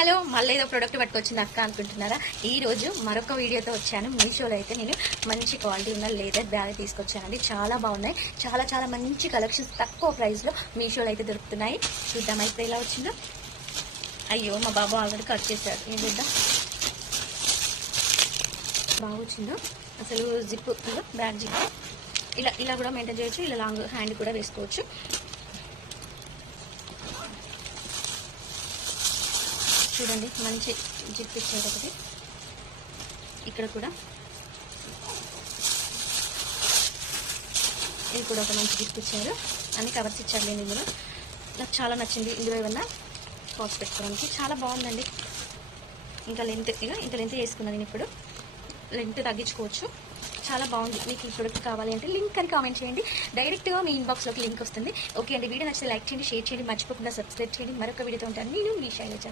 Hello మళ్ళీ ఏదో product పట్టుకొచ్చింది అక్క అనుకుంటున్నారా? ఈ రోజు మరొక వీడియోతో వచ్చాను. మీషోలో అయితే నేను మంచి క్వాలిటీ ఉన్న లేదర్ బ్యాగ్ తీసుకొచ్చానండి. చాలా బాగున్నాయి. చాలా చాలా మంచి కలెక్షన్స్ తక్కువ ప్రైస్లో మీషోలో అయితే దొరుకుతున్నాయి. చూద్దాం అయితే ఎలా వచ్చిందో. అయ్యో మా బాబు ఆల్రెడీ కట్ చేశారు ఏం చూద్దాం? బాగా వచ్చిందో అసలు జిప్ బ్యాగ్ జిప్ ఇలా ఇలా కూడా మెయింటైన్ చేయొచ్చు. ఇలా లాంగ్ హ్యాండ్ కూడా వేసుకోవచ్చు. చూడండి మంచి జిప్ ఇచ్చారు ఒకటి ఇక్కడ కూడా. ఇది కూడా ఒక మంచి గిఫ్ట్ ఇచ్చారు. అన్ని కవర్స్ ఇచ్చారు నేను ఇందులో నాకు చాలా నచ్చింది. ఇందులో ఏమన్నా కాస్ట్ పెట్టుకోవడానికి. చాలా బాగుందండి. ఇంకా లెంత్ ఇక ఇంత లెంత్ వేసుకున్నాను నేను ఇప్పుడు. లెంత్ తగ్గించుకోవచ్చు. చాలా బాగుంది. మీకు ఈ ప్రొడక్ట్ కావాలి అంటే లింక్ అని కామెంట్ చేయండి. డైరెక్ట్గా మీ ఇన్బాక్స్లోకి లింక్ వస్తుంది. ఓకే అండి. వీడియో నచ్చితే లైక్ చేయండి షేర్ చేయండి. మర్చిపోకుండా సబ్స్క్రైబ్ చేయండి. మరొక వీడియోతో ఉంటాను. నేను మీ శైలజ.